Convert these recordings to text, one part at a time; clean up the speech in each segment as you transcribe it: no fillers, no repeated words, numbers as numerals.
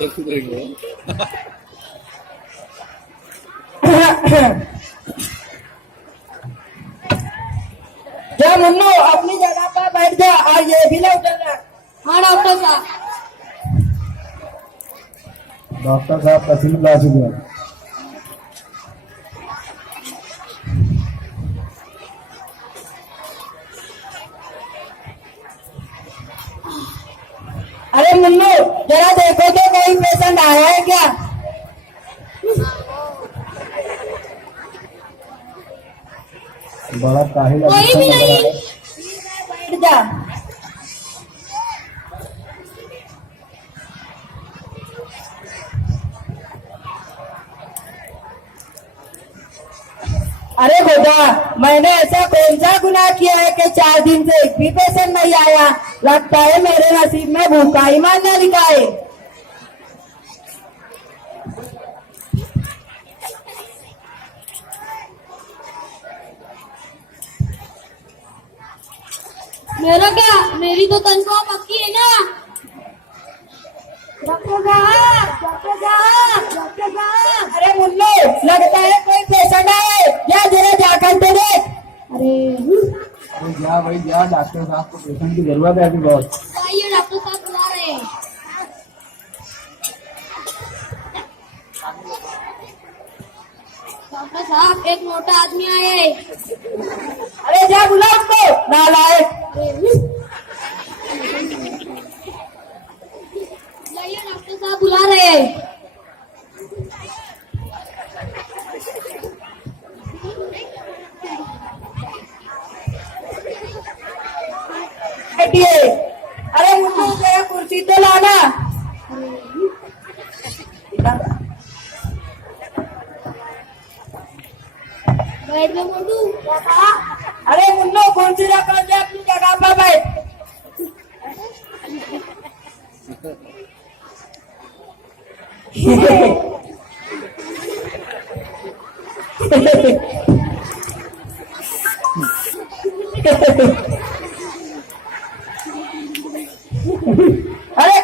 Doctor को देखो। जा मुन्नू अपनी जगह पर बैठ जा और ये भी ना उठना। हाँ डॉक्टर साहब। डॉक्टर साहब तस्वीर ला चुके हैं। अरे मुन्नू जरा देखो तो कोई पेशेंट आया है क्या? बड़ा काहिल कोई भी नहीं। बैठ जा। अरे खुदा, मैंने ऐसा कौन सा गुनाह किया है कि 4 दिन से एक भी पेशेंट नहीं आया? लगता है मेरे नसीब में भूखा ही मारना लिखा है। मेरा क्या, मेरी तो तनख्वाह पक्की है ना। डॉक्टर साहब। अरे मुन्नू लगता है कोई पेशेंट आए, या जरा जाकर तो देख। अरे जा भाई जा, डॉक्टर साहब को पेशेंट की जरूरत है अभी बहुत। आइए डॉक्टर साहब बुला रहे हैं। डॉक्टर साहब एक मोटा आदमी आया है। अरे जा बुला उसको, नालायक। लाइए डॉक्टर साहब बुला रहे हैं। बैठिए। अरे मुन्नू जरा कुर्सी तो लाना। बैठ गए मोटू। अरे मुन्नू कुर्सी रखो, जा अपनी जगह पर बैठ। अरे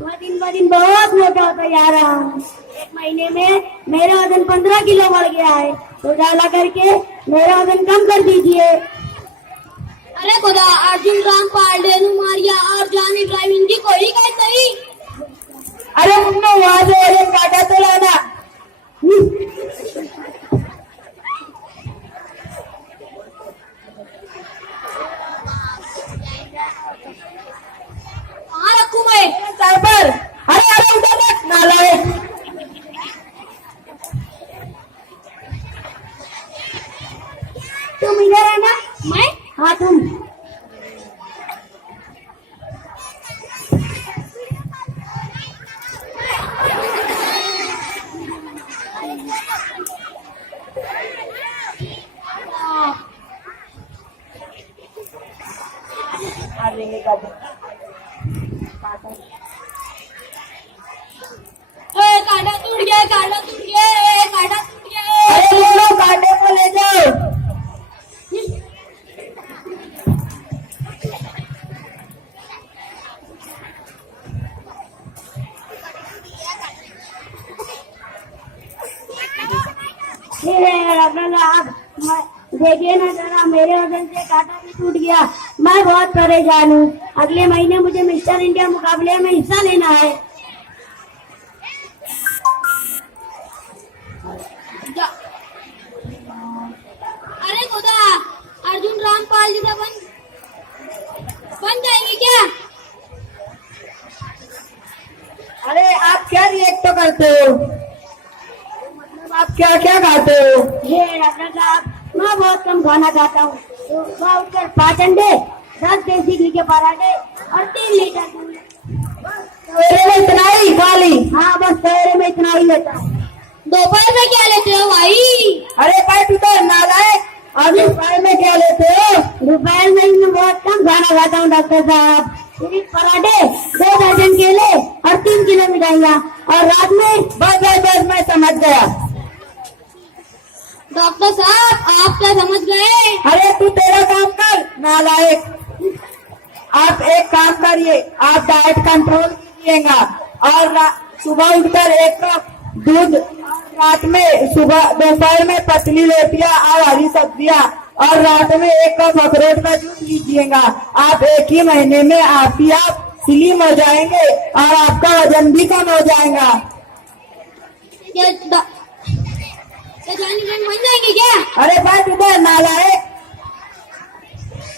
मैं दिन ब दिन बहुत मोटा होता जा रहा हूँ। 1 महीने में मेरा वजन 15 किलो बढ़ गया है, तो डाला करके मेरा वजन कम कर दीजिए। अरे खुदा, अर्जुन रामपाल, डेनू मारिया और जानी ड्राइविंग की कोई कहता ही। अरे मुन्नू वहां से वजन काटा तो लाना। कहाँ रखूं मैं? सर पर। अरे उधर रख, नालायक। तुम इधर है ना? मैं? हाँ तुम। कांटा टूट गया, कांटा टूट गया, कांटा टूट गया। अरे मुन्नू कांटे को ले जाओ। देखिए ना जरा, मेरे वजन से कांटा भी टूट गया। मैं बहुत परेशान हूँ। अगले महीने मुझे मिस्टर इंडिया मुकाबले में हिस्सा लेना है। अरे खुदा, अर्जुन रामपाल जी का बन जाएंगे क्या? अरे आप क्या रिएक्ट तो करते हो? आप क्या क्या खाते हो? ये डॉक्टर साहब, मैं बहुत कम खाना खाता हूँ। सुबह उठकर 5 अंडे, 10 देसी घी के पराठे और 3 लीटर दूध। सवेरे में इतना ही खाली? हाँ बस सवेरे में इतना ही लेता हूँ। दोपहर में क्या लेते हो भाई? अरे बैठ उधर, नालायक। अभी दोपहर में क्या लेते हो? दोपहर में मैं बहुत कम खाना खाता हूँ डॉक्टर साहब। 3 पराठे, 2 दर्जन केले और 3 किलो मिठाइयाँ, और रात में बस मैं समझ गया। डॉक्टर साहब आप क्या समझ गए? अरे तू तेरा काम कर, नालायक। आप एक काम करिए, आप डाइट कंट्रोल कीजिए। पिएगा और सुबह उठकर एक कप दूध, रात में सुबह दोपहर में पतली रोटियां और हरी सब्जियां और रात में एक कप अखरोट का जूस लीजिएगा। आप एक ही महीने में आप स्लिम हो जाएंगे और आपका वजन भी कम हो जाएगा। बन जाएंगे क्या? अरे बस इधर नालायक।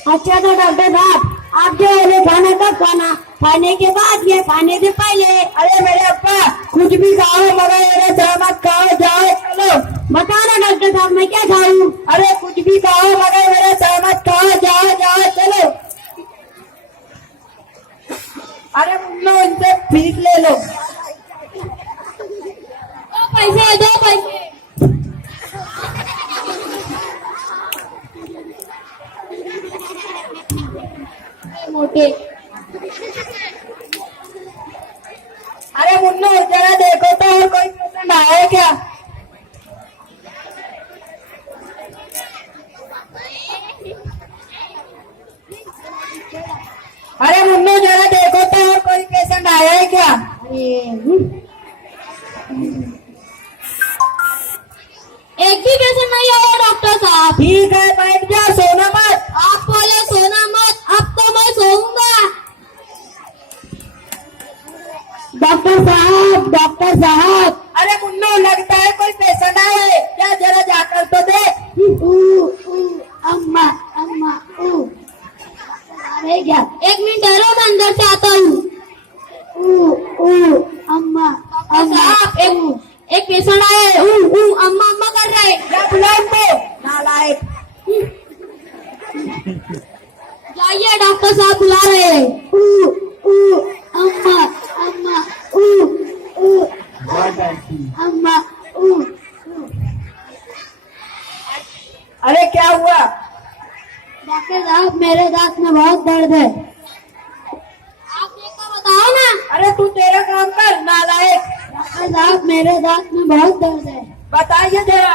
अच्छा तो डॉक्टर साहब, आप जो बोले खाना कब खाना? खाने के बाद या खाने से पहले? अरे मेरे अब्बा, कुछ भी खाओ मगर मेरे सहमत खाओ, जाओ चलो। बताना डॉक्टर साहब, मैं क्या खाऊं? अरे कुछ भी खाओ मगर मेरे सहमत खाओ, जाओ जाओ चलो। अरे मुन्नो, इनसे फीस ले लो। 2 पैसे, 2 पैसे। मोटे। अरे मुन्नो, जरा देखो तो और कोई पेशेंट आया है क्या? अरे मुन्नो, जरा देखो तो और कोई पेशेंट आया है क्या? एक भी पेशेंट नहीं आया डॉक्टर साहब। ठीक है, बैठ जा, सोना मत। आप बोले सोना मत, अब तो मैं सोऊंगा। डॉक्टर साहब, डॉक्टर साहब। अरे मुन्नो, लगता है कोई पेशेंट आया है क्या? जरा जाकर तो देख। अम्मा, अम्मा, अरे क्या? 1 मिनट ठहरो, मैं अंदर से आता हूँ। अम्मा, अम्मा, एक पेशेंट आया है, अम्मा अम्मा कर रहा है। क्या बुलाओ तो नालायक। जाइए, डॉक्टर साहब बुला रहे हैं। अम्मा, अम्मा, अम्मा। अरे क्या हुआ? डॉक्टर साहब, मेरे दांत में बहुत दर्द है। आप देखकर बताओ ना। अरे तू तेरा काम कर, नालायक। डॉक्टर साहब, मेरे दांत में बहुत दर्द है। बताइए जरा।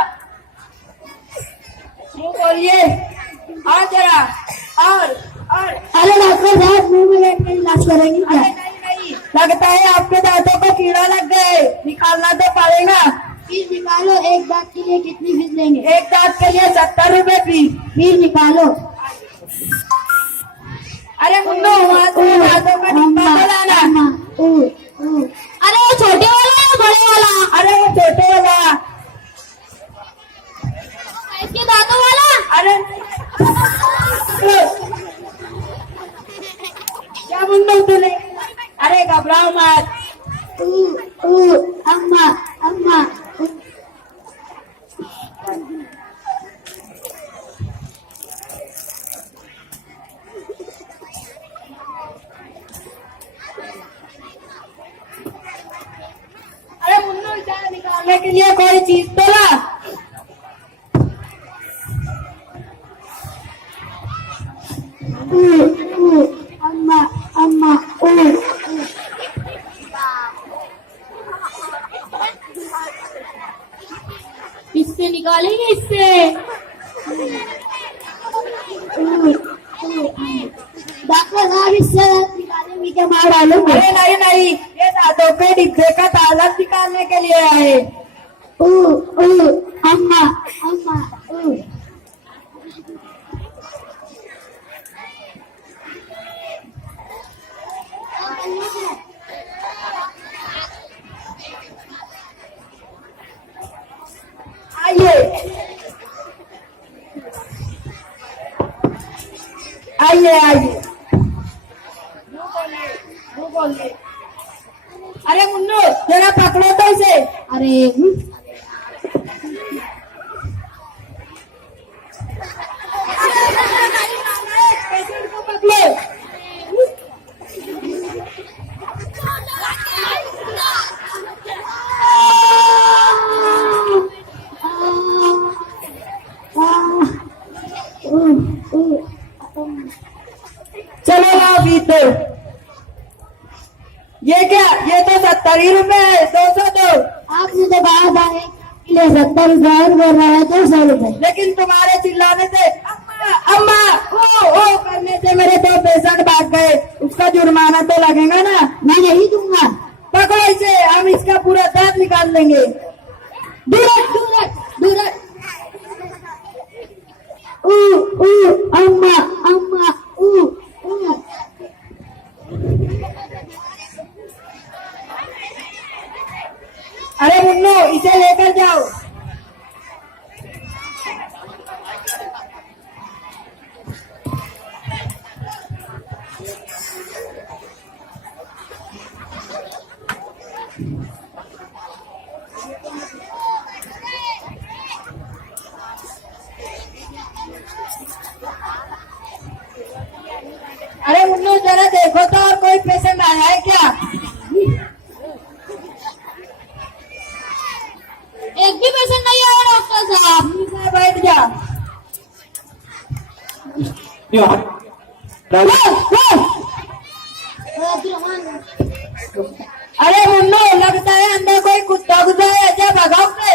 मुँह बोलिए, और जरा, और। अरे डॉक्टर साहब, मुंह में बैठ कर इलाज करेंगे क्या? नहीं, लगता है आपके दांतों को कीड़ा लग गए, निकालना तो पड़ेगा। फीस निकालो। एक दांत के लिए कितनी फीस लेंगे? एक दांत के लिए 70 रुपए फीस। फीस निकालो। अरे मुन्नो, वहाँ से दांतों का डिब्बा तो लाना। अरे वो छोटे वाला या बड़े वाला? अरे वो छोटे वाला। इसके दांतों वाला? अरे क्या मुन्नो तूने? अरे घबराओ मत। अम्मा, अम्मा। अरे मुन्नो, इधर निकालने के लिए कोई चीज तो ला। अम्मा, अम्मा, इससे निकालेंगे, इससे। डॉक्टर साहब, इससे निकालेंगे क्या? मार डालूंगा। अरे नहीं नहीं, ये दांतों के डिब्बे का ताला निकालने के लिए आए। अम्मा, अम्मा। आइए आइए आइए। बोलिए। अरे मुन्नो, जरा पकड़ो तो इसे। अरे पेशेंट को पकड़ो। चलो आप तो ये क्या? ये तो 70 रुपए है, 200 दो। आपने तो कहा था एक किलो 70 रुपए बोल रहा है, 200 रुपए। लेकिन तुम्हारे चिल्लाने से, अम्मा अम्मा ओ करने से मेरे 2 पेशेंट भाग गए। इसका जुर्माना तो लगेगा ना। मैं नहीं दूंगा। पकड़ो इसे, हम इसका पूरा दांत निकाल लेंगे। दूर हट, दूर हट, दूर हट। अम्मा अम्मा अरे मुन्नू, इसे लेकर जाओ। अरे मुन्नू, जरा देखो तो और कोई पेशेंट आया है क्या? एक भी पेशेंट नहीं आया डॉक्टर साहब। ठीक है, बैठ जा। अरे मुन्नू, लगता है अंदर कोई कुत्ता घुसा है, जा भगाओ से।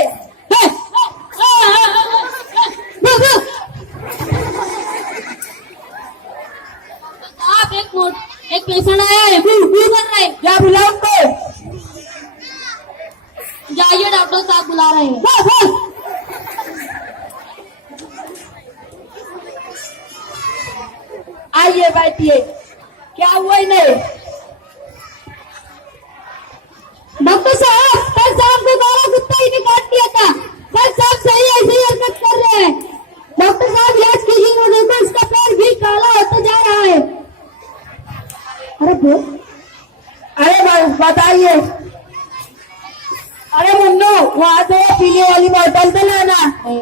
आप एक पेशेंट आया है, कर रहा है। जा बुलाओ को। जाइए, डॉक्टर साहब बुला रहे हैं। आइए, बैठिए। क्या हुआ इन्हें? डॉक्टर साहब, कल शाम को हमारा कुत्ता ही ने काट दिया था। कल साहब सही ऐसे ही हरकत कर रहे हैं। डॉक्टर साहब, इलाज कीजिए, ना देखो इसका पैर भी काला होता जा रहा है। अरे बताइए। अरे मुन्नू, वहां से पीने वाली बोतल तो लाना। अरे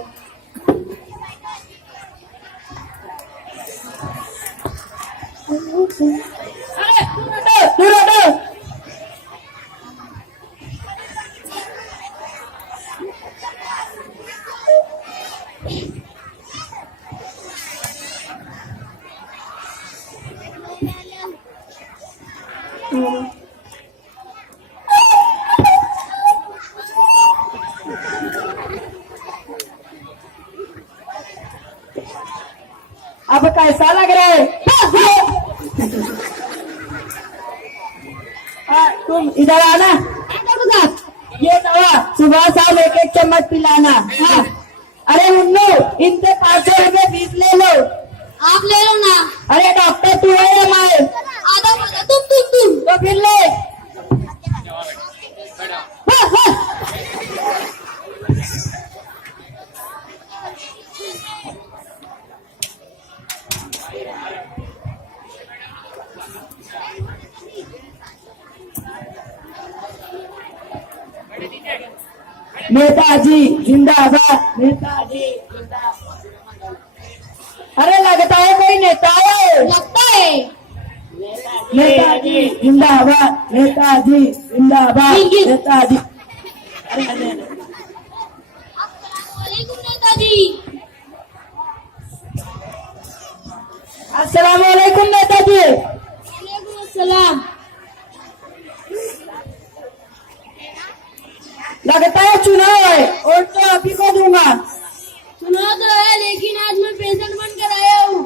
दूर हटो। अब कैसा लग रहा है? तुम इधर आना। ये दवा सुबह शाम एक एक चम्मच पिलाना। हाँ। अरे मुन्नू, इनसे 500 रुपये फीस ले लो। आप ले लो ना। अरे डॉक्टर तू है या मैं? आधा तुम तो फिर ले। नेताजी जिंदाबाद, नेताजी जिंदाबाद। अरे लगता है कोई नेता है। लगता है। नेताजी जिंदाबाद, नेताजी जिंदाबाद, नेताजी। अस्सलामुअलैकुम नेताजी। अस्सलाम वालेकुम नेताजी। वालेकुम अस्सलाम। लगता है चुनाव है और तो आप ही को दूंगा। सुना तो है, लेकिन आज मैं पेशेंट बनकर आया हूँ।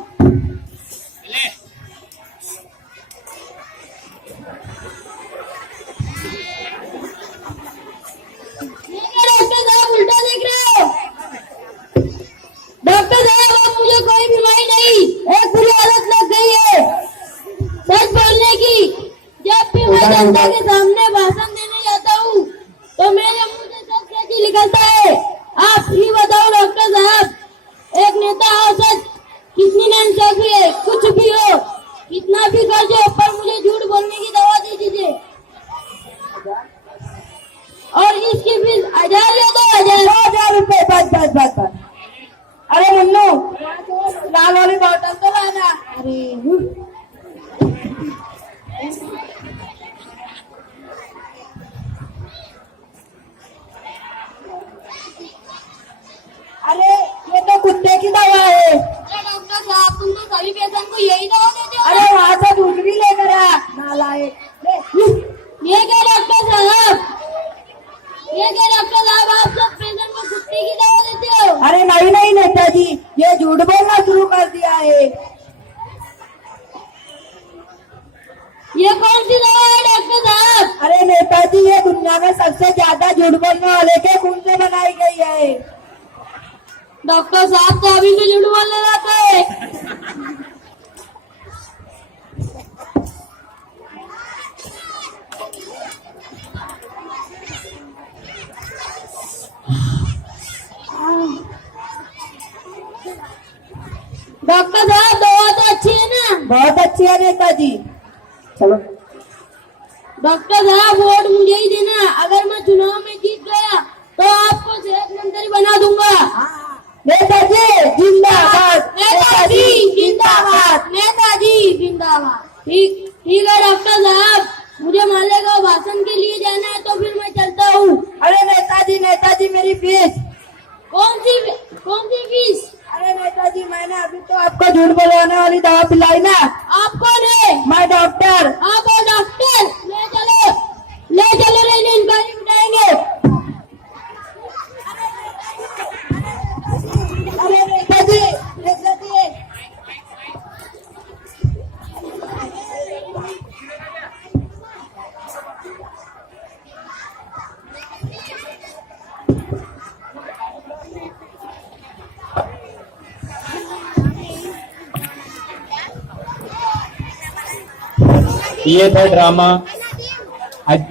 डॉक्टर साहब उल्टा देख रहे हो। डॉक्टर साहब, अब मुझे कोई बीमारी नहीं, एक बुरी आदत लग गई है सच बोलने की। जब भी मैं जनता के सामने भाषण देने जाता हूँ तो मेरे मुंह से सब सच ही निकलता है। आप ही बताओ डॉक्टर साहब, एक नेता हो सच कितनी नाइंसाफी है। कुछ भी हो, कितना भी कर्ज हो, पर मुझे झूठ बोलने की दवा दे दीजिए और इसकी फीस 1000 या 2000 रुपए। बस। अरे मुन्नू, लाल वाली बोतल तो लाना। अरे ये तो कुत्ते की दवा है। डॉक्टर साहब, तुम तो सभी पेशेंट को यही दवा देते हो। अरे वहां से दूसरी लेकर आ, नालायक। ये क्या डॉक्टर साहब, आप सब पेशेंट को कुत्ते की दवा देते हो। अरे नहीं नेताजी, ये झूठ बोलना शुरू कर दिया है। अरे नेताजी, ये दुनिया में सबसे ज्यादा झूठ बोलने वाले के खून से बनाई गई है। डॉक्टर साहब तो अभी भी झूठ बोलने लगा है। डॉक्टर साहब दवा तो अच्छी है ना? बहुत अच्छी है नेताजी। चलो डॉक्टर साहब वोट मुझे ही देना। अगर मैं चुनाव में जीत गया तो आपको सेहत मंत्री बना दूंगा। नेताजी जिंदाबाद, नेताजी जिंदाबाद, नेताजी जिंदाबाद। ठीक है डॉक्टर साहब, मुझे मालेगांव भाषण के लिए जाना है तो फिर मैं चलता हूँ। अरे नेताजी मेरी फीस। कौन सी फीस? अरे नेताजी, मैंने अभी तो आपको झूठ बोलवाने वाली दवा पिलाई ना। आप कौन है? मैं डॉक्टर। आप हो डॉक्टर? ले चलो नहीं इंक्वायरी बिठाएंगे। अरे नेताजी ये था ड्रामा। आज